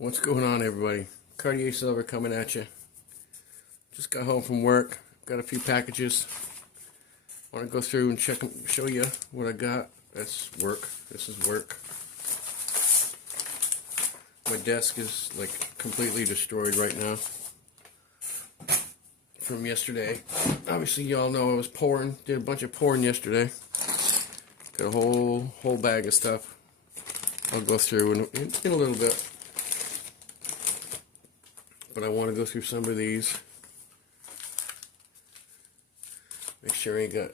What's going on, everybody? Cartier Silver coming at you. Just got home from work. Got a few packages. Want to go through and check them, show you what I got. That's work. This is work. My desk is like completely destroyed right now from yesterday. Obviously, y'all know I was pouring. Did a bunch of pouring yesterday. Got a whole bag of stuff. I'll go through in a little bit. But I want to go through some of these. Make sure I ain't got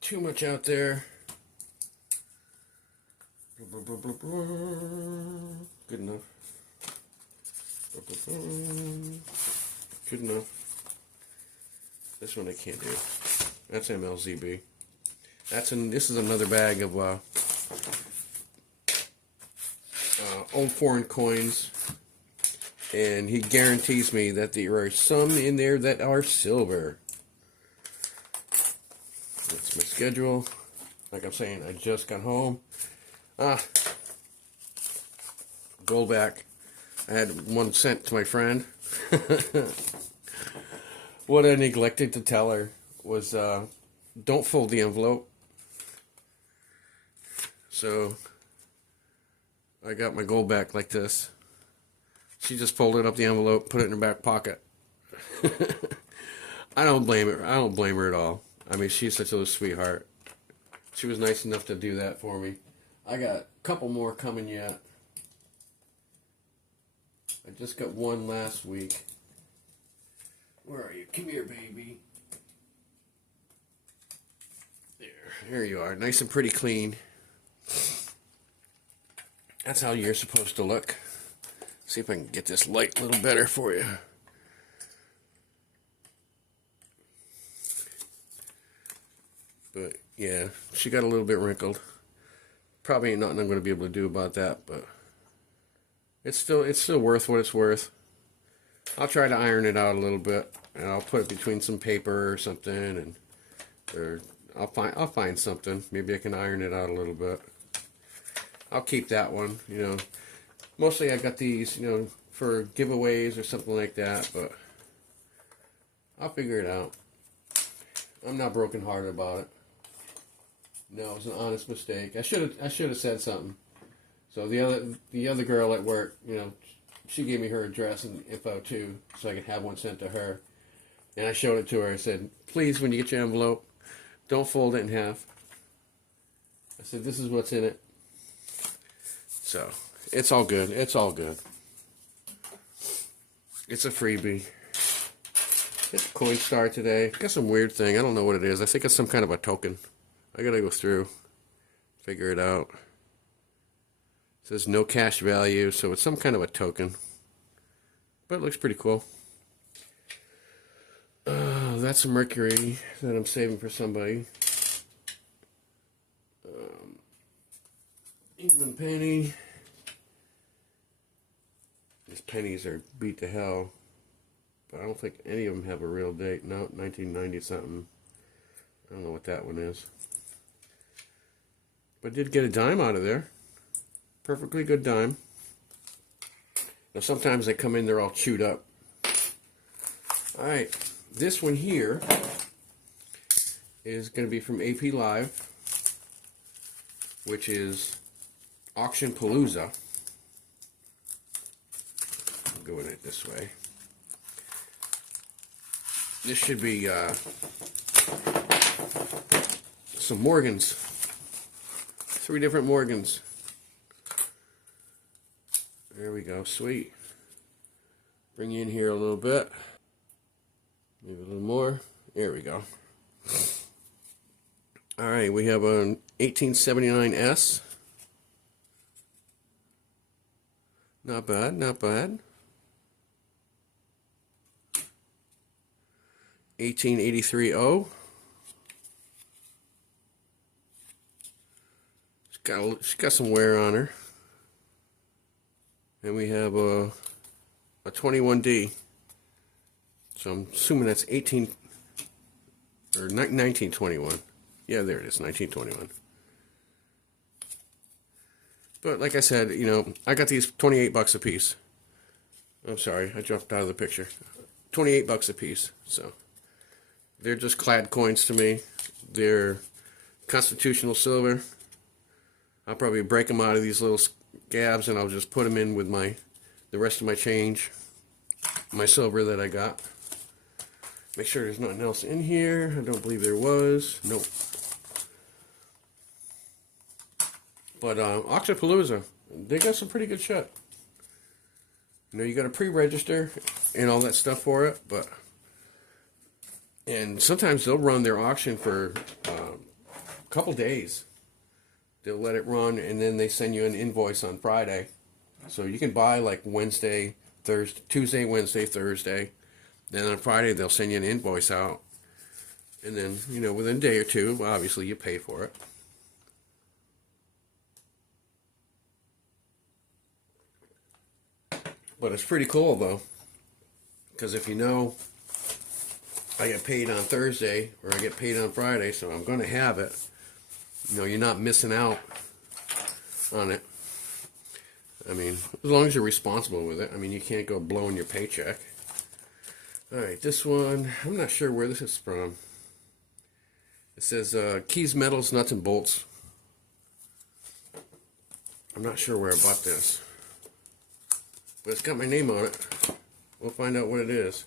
too much out there. Good enough. Good enough. This one I can't do. That's MLZB. This is another bag of old foreign coins. And he guarantees me that there are some in there that are silver. That's my schedule. Like I'm saying, I just got home. Gold back. I had one sent to my friend. What I neglected to tell her was, don't fold the envelope. So, I got my gold back like this. She just folded up the envelope, put it in her back pocket. I don't blame her. I don't blame her at all. I mean, she's such a little sweetheart. She was nice enough to do that for me. I got a couple more coming yet. I just got one last week. Where are you? Come here, baby. There you are. Nice and pretty clean. That's how you're supposed to look. See if I can get this light a little better for you. But yeah, she got a little bit wrinkled. Probably ain't nothing I'm going to be able to do about that, but it's still worth what it's worth. I'll try to iron it out a little bit, and I'll put it between some paper or something, or I'll find something. Maybe I can iron it out a little bit. I'll keep that one, you know. Mostly I got these, you know, for giveaways or something like that, but I'll figure it out. I'm not brokenhearted about it. No, it was an honest mistake. I should have said something. So the other girl at work, you know, she gave me her address and info too, so I could have one sent to her. And I showed it to her. I said, please, when you get your envelope, don't fold it in half. I said, this is what's in it. So it's all good. It's all good. It's a freebie. It's Coinstar today. Got some weird thing. I don't know what it is. I think it's some kind of a token. I gotta go through, figure it out. It says no cash value, so it's some kind of a token. But it looks pretty cool. That's a Mercury that I'm saving for somebody. England penny. These pennies are beat to hell, but I don't think any of them have a real date. No, 1990 something. I don't know what that one is. But did get a dime out of there. Perfectly good dime. Now sometimes they come in, they're all chewed up. Alright, this one here is going to be from AP Live, which is Auction Palooza. Going it this way. This should be some Morgans. 3 different Morgans. There we go. Sweet. Bring you in here a little bit. Maybe a little more. There we go. Alright, we have an 1879S. Not bad, not bad. 1883 O. She's got some wear on her. And we have a 21D. So I'm assuming that's 1921. Yeah, there it is, 1921. But like I said, you know, I got these 28 bucks a piece. I'm sorry, I jumped out of the picture. 28 bucks a piece. So they're just clad coins to me. They're constitutional silver. I'll probably break them out of these little scabs and I'll just put them in with the rest of my change, my silver that I got. Make sure there's nothing else in here. I don't believe there was. Nope. But Oxapalooza, they got some pretty good shit. You know, you got to pre-register and all that stuff for it, and sometimes they'll run their auction for a couple days. They'll let it run, and then they send you an invoice on Friday. So you can buy like Wednesday, Thursday, Tuesday, Wednesday, Thursday. Then on Friday, they'll send you an invoice out. And then, you know, within a day or two, obviously, you pay for it. But it's pretty cool, though. Because if you know, I get paid on Thursday, or I get paid on Friday, so I'm going to have it. You know, you're not missing out on it. I mean, as long as you're responsible with it. I mean, you can't go blowing your paycheck. Alright, this one, I'm not sure where this is from. It says Keys, Metals, Nuts, and Bolts. I'm not sure where I bought this. But it's got my name on it. We'll find out what it is.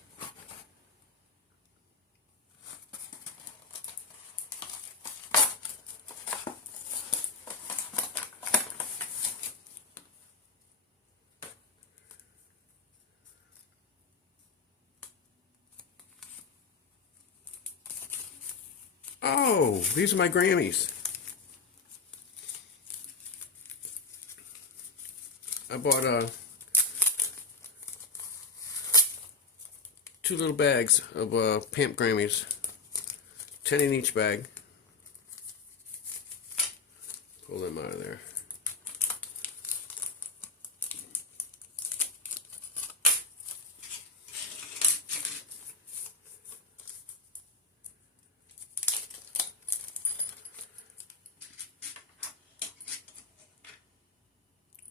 Oh, these are my Grammys. I bought 2 little bags of Pamp Grammys, 10 in each bag. Pull them out of there.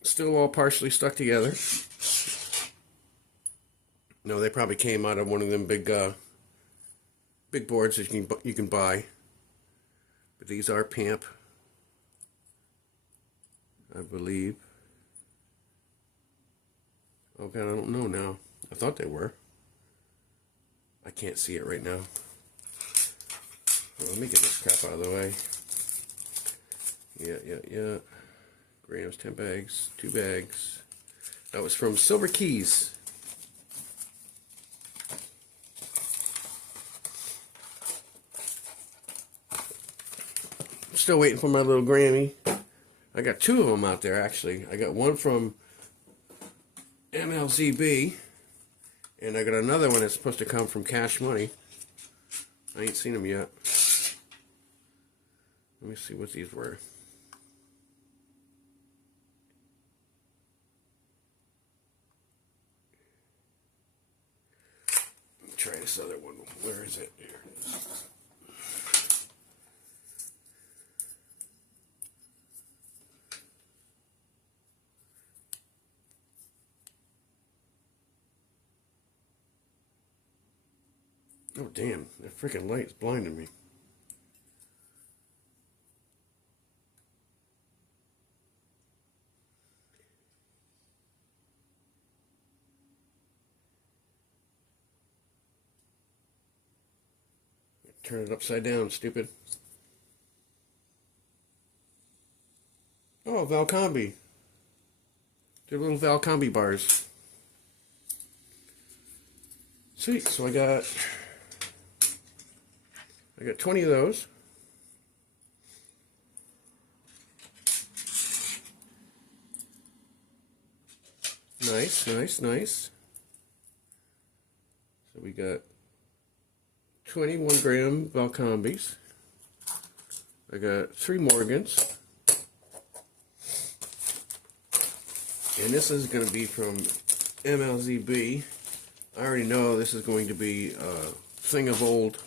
Still all partially stuck together. No, they probably came out of one of them big boards that you can buy. But these are Pamp, I believe. Oh God, I don't know now. I thought they were. I can't see it right now. Well, let me get this crap out of the way. Yeah. Grams, 10 bags, 2 bags. That was from Silver Keys. I'm still waiting for my little Grammy. I got 2 of them out there, actually. I got one from MLZB, and I got another one that's supposed to come from Cash Money. I ain't seen them yet. Let me see what these were. Try this other one. Where is it? Here it is. Oh damn, that freaking light's blinding me. Turn it upside down, stupid. Oh, Valcombi. They're little Valcombi bars. Sweet, so I got 20 of those. Nice. So we got 21 gram Valcombis. I got 3 Morgans. And this is going to be from MLZB. I already know this is going to be a thing of old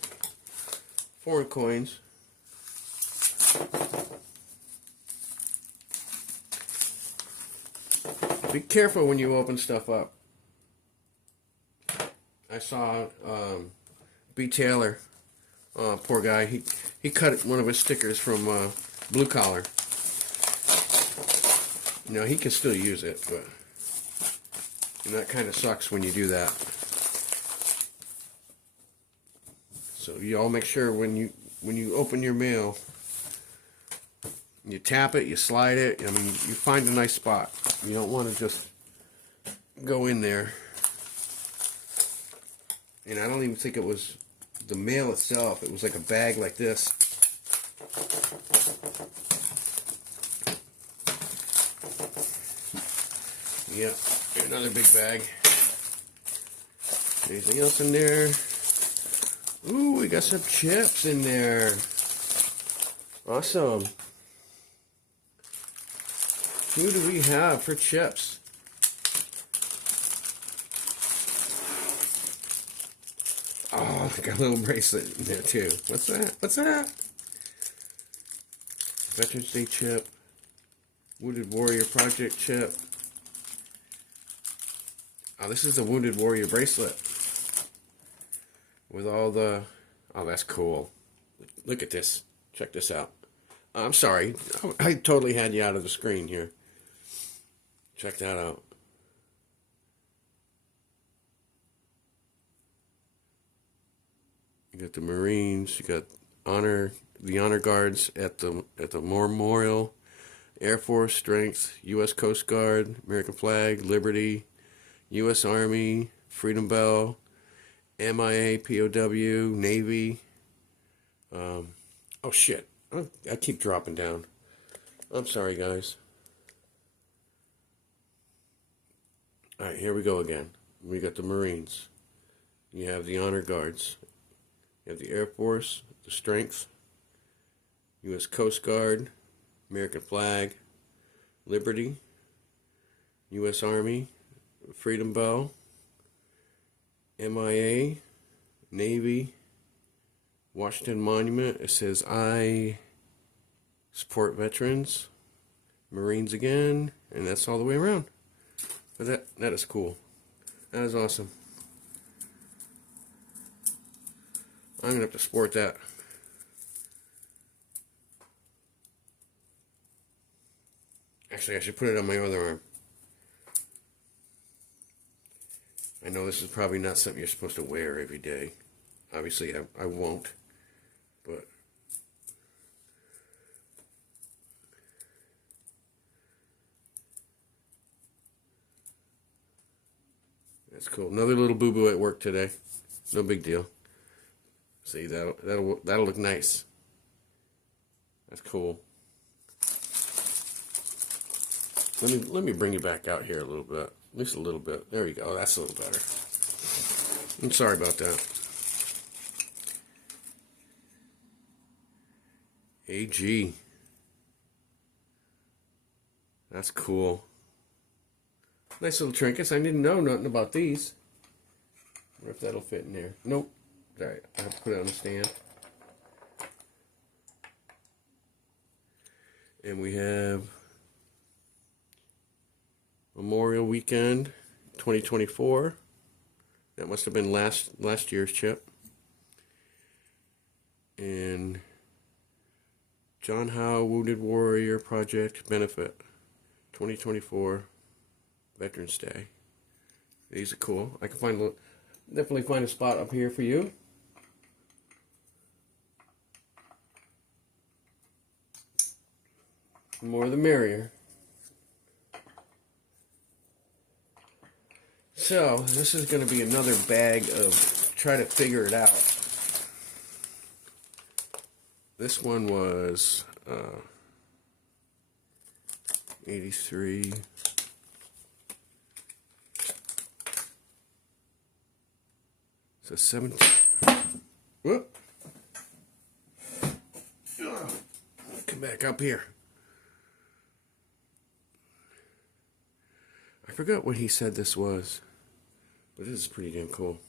foreign coins. Be careful when you open stuff up. I saw B. Taylor, poor guy. He cut one of his stickers from Blue Collar. You know, he can still use it, but that kind of sucks when you do that. So you all make sure when you open your mail, you tap it, you slide it. I mean, you find a nice spot. You don't want to just go in there. And I don't even think it was the mail itself. It was like a bag like this. Yeah, another big bag. Anything else in there? Ooh, we got some chips in there. Awesome. Who do we have for chips? Oh, I got a little bracelet in there too. What's that? What's that? Veterans Day chip. Wounded Warrior Project chip. Oh, this is the Wounded Warrior bracelet. With all the... Oh, that's cool. Look at this. Check this out. I'm sorry. I totally had you out of the screen here. Check that out. You got the Marines. You got the honor guards at the memorial. Air Force Strength, U.S. Coast Guard, American Flag, Liberty, U.S. Army, Freedom Bell, MIA, POW, Navy. Oh shit! I keep dropping down. I'm sorry, guys. All right, here we go again. We got the Marines. You have the Honor Guards. You have the Air Force, the Strength, U.S. Coast Guard, American Flag, Liberty, U.S. Army, Freedom Bell, MIA, Navy, Washington Monument. It says, I support veterans, Marines again, and that's all the way around. But that is cool. That is awesome. I'm going to have to sport that. Actually, I should put it on my other arm. I know this is probably not something you're supposed to wear every day. Obviously, I won't. But that's cool. Another little boo-boo at work today. No big deal. See, that'll look nice. That's cool. Let me bring you back out here a little bit. At least a little bit. There you go. That's a little better. I'm sorry about that. AG. That's cool. Nice little trinkets. I didn't know nothing about these. I wonder if that'll fit in there. Nope. Alright, I have to put it on the stand. And we have Memorial Weekend 2024. That must have been last year's chip. And John Howe Wounded Warrior Project Benefit 2024 Veterans Day. These are cool. I can definitely find a spot up here for you. The more the merrier. So, this is going to be another bag of try to figure it out. This one was 83. So 17. Whoop. Come back up here. I forgot what he said this was, but this is pretty damn cool.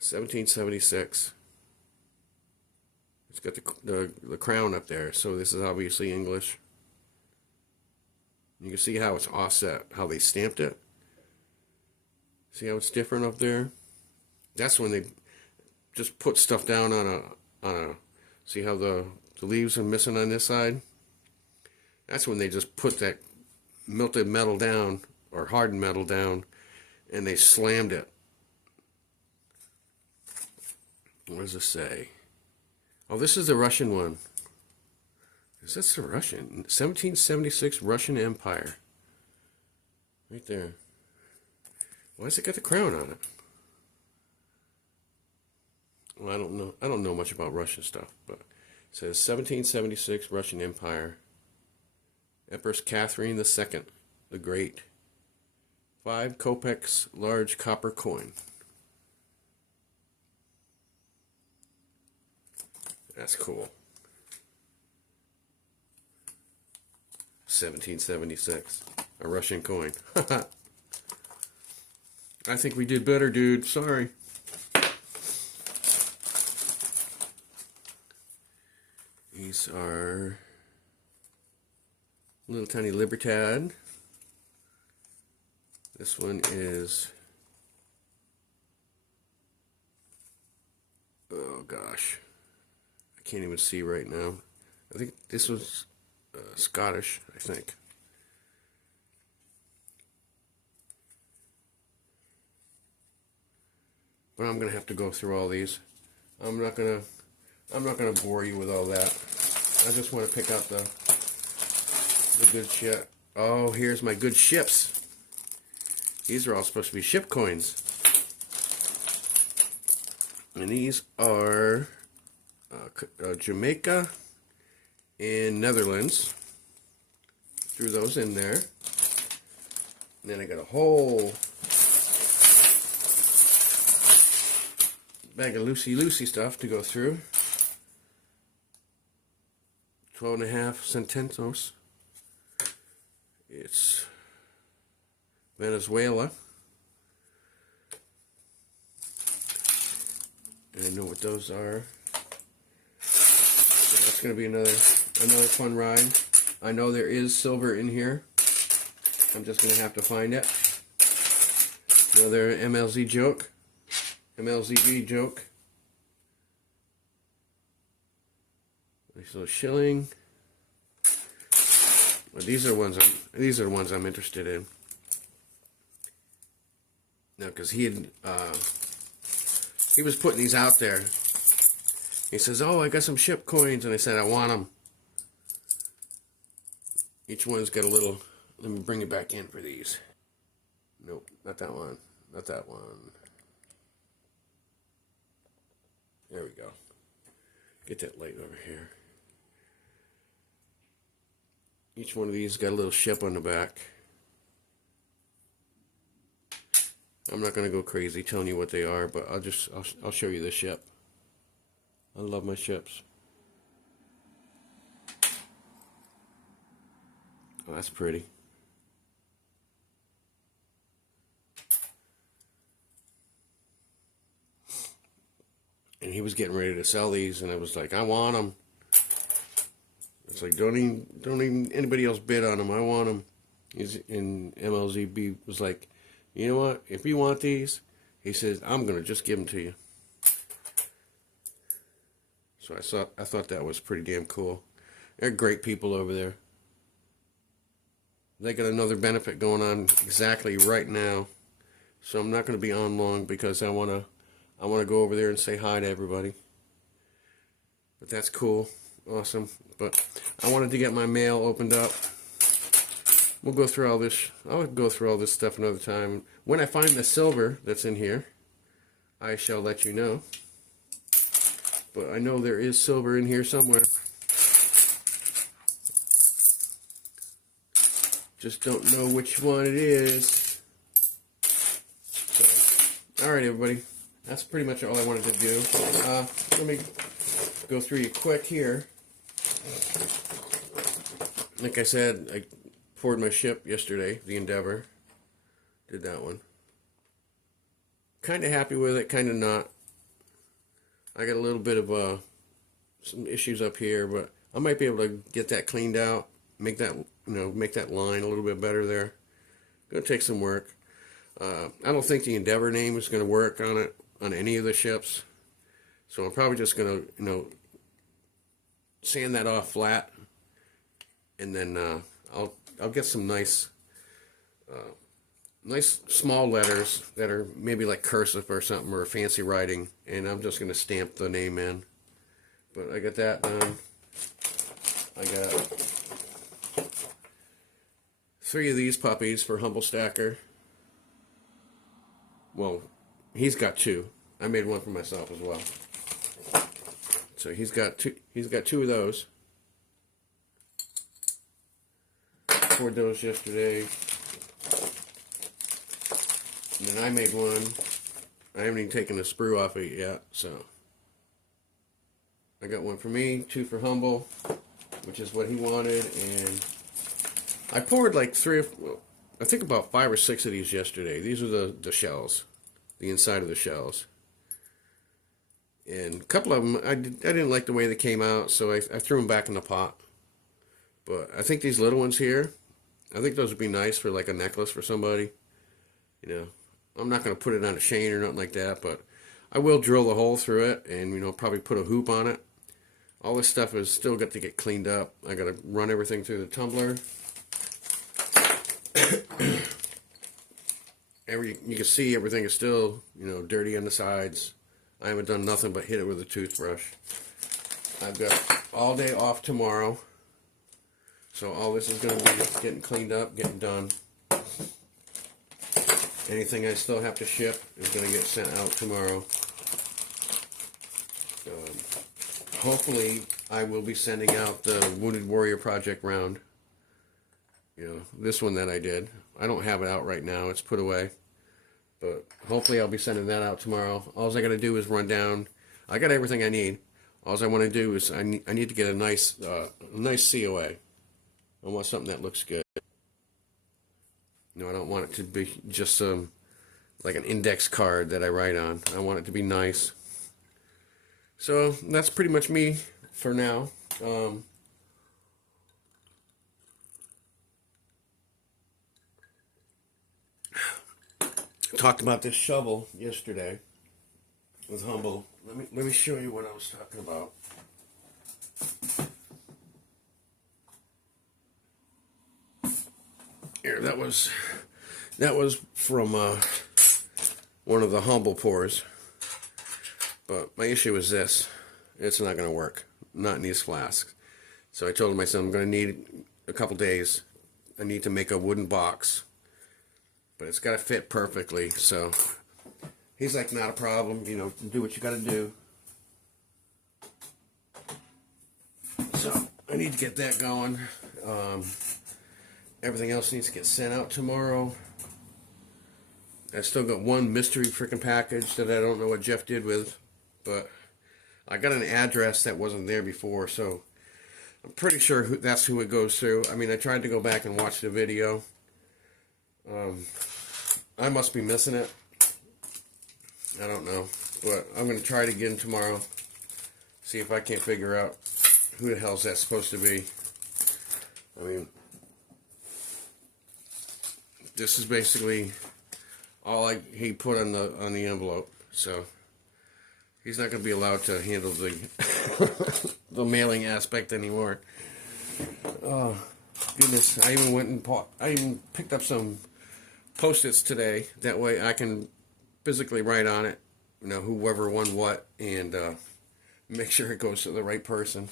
1776. It's got the crown up there, so this is obviously English. You can see how it's offset, how they stamped it. See how it's different up there? That's when they just put stuff down on a see how the leaves are missing on this side? That's when they just put that melted metal down, or hardened metal down, and they slammed it. What does it say? Oh, this is the Russian one. Is this the Russian? 1776 Russian Empire. Right there. Why does it got the crown on it? Well, I don't know. I don't know much about Russian stuff, but it says 1776 Russian Empire. Empress Catherine II, the Great. 5 kopecks, large copper coin. That's cool. 1776, a Russian coin. I think we did better, dude. Sorry. These are little tiny Libertad. This one is, oh gosh, I can't even see right now. I think this was Scottish, I think. But I'm gonna have to go through all these. I'm not gonna bore you with all that. I just want to pick out the good shit. Oh, here's my good ships. These are all supposed to be ship coins. And these are Jamaica and Netherlands. Threw those in there. And then I got a whole bag of loosey stuff to go through. 12.5 cententos. It's Venezuela. And I know what those are. So that's going to be another fun ride. I know there is silver in here. I'm just going to have to find it. Another MLZ joke. MLZB joke. Nice little shilling. Well, these are the ones I'm interested in. No, because he was putting these out there. He says, "Oh, I got some ship coins," and I said, "I want them." Each one's got a little. Let me bring it back in for these. Nope, not that one. Not that one. There we go. Get that light over here. Each one of these got a little ship on the back. I'm not gonna go crazy telling you what they are, but I'll show you the ship. I love my ships. Oh, that's pretty. And he was getting ready to sell these, and I was like, I want them. It's like, don't even anybody else bid on them. I want them. He's in MLZB was like, you know what? If you want these, he says, I'm gonna just give them to you. So I thought that was pretty damn cool. They're great people over there. They got another benefit going on exactly right now, so I'm not going to be on long because I want to go over there and say hi to everybody. But that's cool, awesome. But I wanted to get my mail opened up. We'll go through all this. I'll go through all this stuff another time. When I find the silver that's in here, I shall let you know. But I know there is silver in here somewhere. Just don't know which one it is. So, alright everybody, that's pretty much all I wanted to do. Let me go through you quick here. Like I said, I poured my ship yesterday, the Endeavor. Did that one. Kind of happy with it, kind of not. I got a little bit of some issues up here, but I might be able to get that cleaned out, make that line a little bit better there. Gonna take some work. I don't think the Endeavor name is going to work on it on any of the ships, so I'm probably just going to sand that off flat, and then I'll get some nice small letters that are maybe like cursive or something, or fancy writing, and I'm just going to stamp the name in. But I got that done. I got 3 of these puppies for Humble Stacker. Well, he's got 2. I made one for myself as well. So he's got 2. He's got 2 of those. Poured those yesterday. And then I made one. I haven't even taken the sprue off it yet, so I got one for me, 2 for Humble, which is what he wanted, and I poured like 3 I think about 5 or 6 of these yesterday. These are the shells, the inside of the shells. And a couple of them, I didn't like the way they came out, so I threw them back in the pot. But I think these little ones here, I think those would be nice for like a necklace for somebody. You know, I'm not going to put it on a chain or nothing like that, but I will drill a hole through it and, you know, probably put a hoop on it. All this stuff is still got to get cleaned up. I got to run everything through the tumbler. You can see everything is still, you know, dirty on the sides. I haven't done nothing but hit it with a toothbrush. I've got all day off tomorrow, so all this is going to be getting cleaned up, getting done. Anything I still have to ship is going to get sent out tomorrow. Hopefully, I will be sending out the Wounded Warrior Project round. You know, this one that I did. I don't have it out right now. It's put away. But hopefully I'll be sending that out tomorrow. All I got to do is run down. I got everything I need. All I want to do is I need to get a nice COA. I want something that looks good. You know, I don't want it to be just like an index card that I write on. I want it to be nice. So that's pretty much me for now. Talked about this shovel yesterday with Humble. Let me show you what I was talking about. Here, that was from one of the Humble pours. But my issue is this: it's not going to work, not in these flasks. So I told my son I'm going to need a couple days. I need to make a wooden box. But it's got to fit perfectly, so he's like, not a problem, you know, do what you got to do. So I need to get that going. Everything else needs to get sent out tomorrow. I still got one mystery freaking package that I don't know what Jeff did with, but I got an address that wasn't there before, so I'm pretty sure that's who it goes through. I mean, I tried to go back and watch the video. I must be missing it. I don't know. But I'm going to try it again tomorrow. See if I can't figure out who the hell's that supposed to be. I mean, this is basically all he put on the envelope. So he's not going to be allowed to handle the the mailing aspect anymore. Oh goodness! I even picked up some Post-its today. That way I can physically write on it, you know, whoever won what, and make sure it goes to the right person.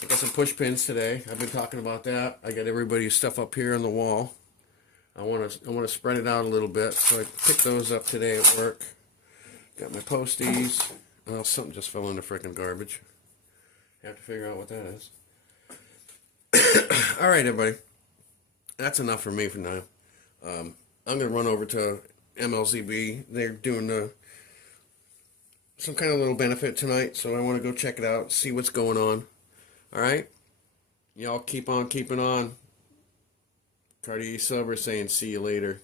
I got some push pins today. I've been talking about that. I got everybody's stuff up here on the wall. I want to spread it out a little bit, so I picked those up today at work. Got my posties. Oh, something just fell in the frickin' garbage. Have to figure out what that is. All right, everybody. That's enough for me for now. I'm going to run over to MLZB. They're doing some kind of little benefit tonight, so I want to go check it out, see what's going on. All right? Y'all keep on keeping on. Cartier Silver saying see you later.